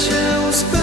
pressure was